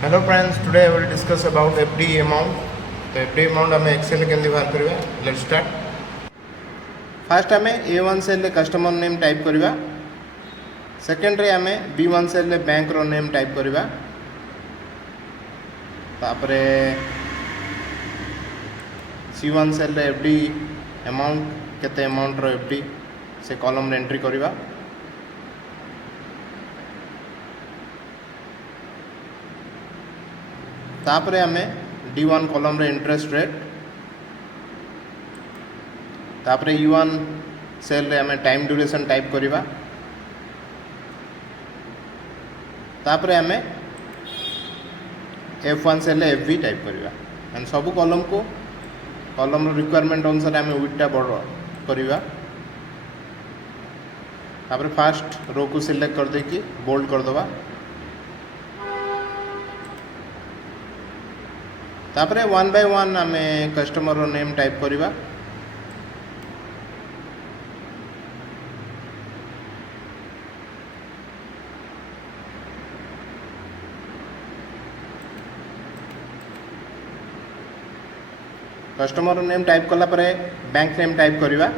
Hello friends, today I will discuss about FD amount. तो FD amount हमें Excel के अंदर बाहर करिवा. Let's start. First हमें A1 सेल ले कस्टमर नेम टाइप करिवा. Second रे हमें B1 सेल ले बैंक रो नेम टाइप करिवा. तापरे C1 सेल ले FD amount केते amount रो FD से कॉलम रे एंट्री करिवा. तापरे हमें D1 कॉलम रे इंटरेस्ट रेट तापरे E1 सेल रे हमें टाइम ड्यूरेशन टाइप करिवा तापरे हमें F1 सेल रे FV टाइप करिवा एंड सब कॉलम को कॉलम रो रिक्वायरमेंट अनुसार हमें विड्थ बड़ करिवा तापरे फर्स्ट रो को सिलेक्ट कर दे कि बोल्ड कर दवा तापरे 1 by 1 आमे कस्टमर रो नेम टाइप करिवा कस्टमर रो नेम टाइप कला परे बैंक नेम टाइप करिवा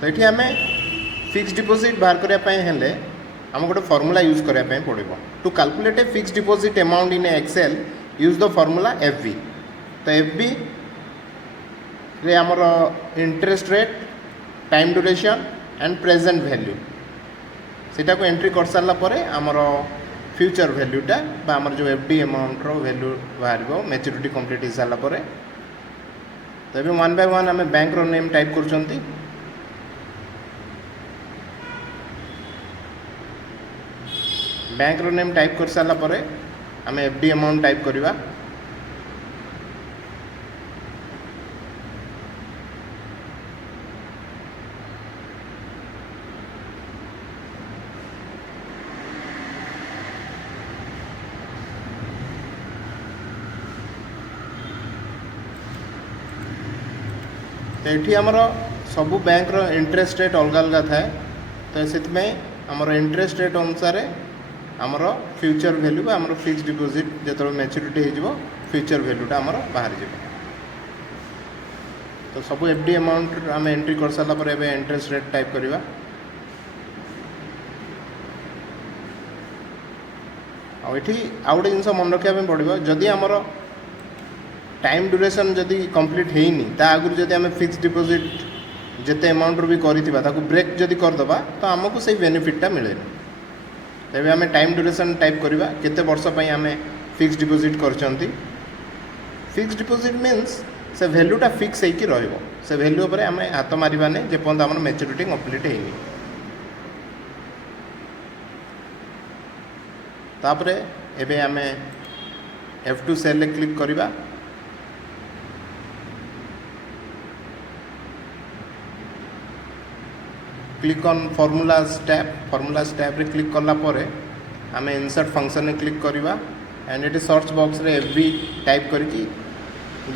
तो एठी आमे फिक्स डिपॉजिट बाहर करिया पय हेले हम गोटे फार्मूला यूज करिया पय पड़िबो to calculate a fix deposit amount in Excel use the formula FV तो FV रे हमर interest rate time duration and present value सेटा को एंट्री कर सारला परे हमर फ्यूचर वैल्यूटा बा हमर जो FD अमाउंट रो वैल्यू बाहरबो मैच्योरिटी कंप्लीट हो सारला परे तो एबे 1 by 1 हमें बैंक रो नेम टाइप करचंती बैंक रो नेम टाइप कर सारला परे हमें FD अमाउंट टाइप करिवा तो ये आमर सबू बैंक रो इंटरेस्ट रेट अलग अलग थाए तो से आमर इंटरेस्ट रेट अनुसार आमर फ्यूचर वैल्यू बा आमर फिक्स डिपॉजिट जो मैच्योरिटी हो फ्यूचर वैल्यूटा आमर बाहर जीव तो सब FD अमाउंट आम एंट्री कर सारा पर एबे इंटरेस्ट रेट टाइप करवा आउट जिन मन रखा पड़ो जदि आमर टाइम ड्यूरेशन जदि कंप्लीट होनी ता आगु जदि आम फिक्स डिपॉजिट जिते अमाउंट भी करता ब्रेक जदि करदे तो आमको से बेनिफिटा मिले तेरे आम टाइम ड्यूरेशन टाइप करवा केते वर्ष पई आम फिक्स डिपॉजिट करचंती फिक्स डिपॉजिट मीन्स से वैल्यूटा फिक्स होइकी रहइबो से वैल्यू ऊपर आम हाथ मारिबा नै जे पर्यंत हमर मैच्योरिटी कंप्लीट होइनी तापरे एबे आम F2 सेल रे क्लिक करवा क्लिक ऑन फॉर्मूलाज टैब रे क्लिक करला परे आम इंसर्ट फंक्शन रे क्लिक करवा एंड ये सर्च बॉक्स रे FB टाइप करके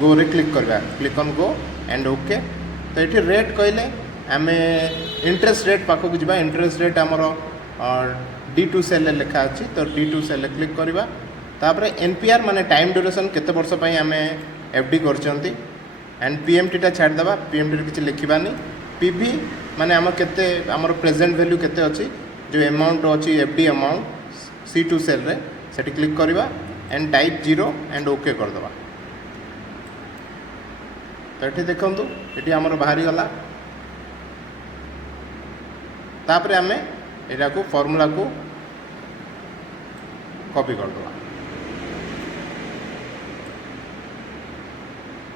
गो रे क्लिक करवा click on go and okay तो ये रेट कहले आम इंटरेस्ट रेट पाखक जावा इंटरेस्ट रेट आमर D2 सेल रे लिखा अच्छी तो D2 सेल रे क्लिक करवा तापर NPR माने टाइम ड्यूरेशन केते वर्ष पई आम FD करचंती एंड PMT टा छाड़ दबा PMT रे किछ लिखिबानी PV माने आम केते आमर प्रेजेंट वैल्यू केते अच्छी जो अमाउंट अच्छी FD अमाउंट C2 सेल रे सेठी क्लिक करवा एंड टाइप 0 एंड ओके कर दबा तो ये देखंतु ये आमर बाहरी गला तापरे आमे एटा को फार्मूला को कॉपी कर दबा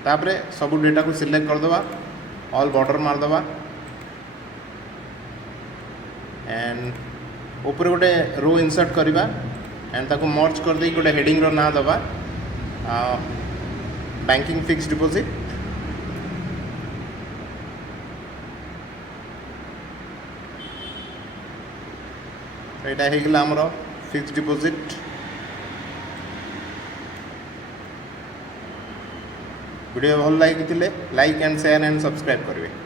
तापरे सब डेटा को सिलेक्ट कर दबा ऑल बॉर्डर मार दबा एंड ऊपर गोटे रो इंसर्ट करवा एंड ताको मर्ज कर दे गोटे हेडिंग रो ना दबा बैंकिंग फिक्स डिपॉजिट एटा हे गला हमरो फिक्स डिपॉजिट वीडियो भल like and share and subscribe करेंगे।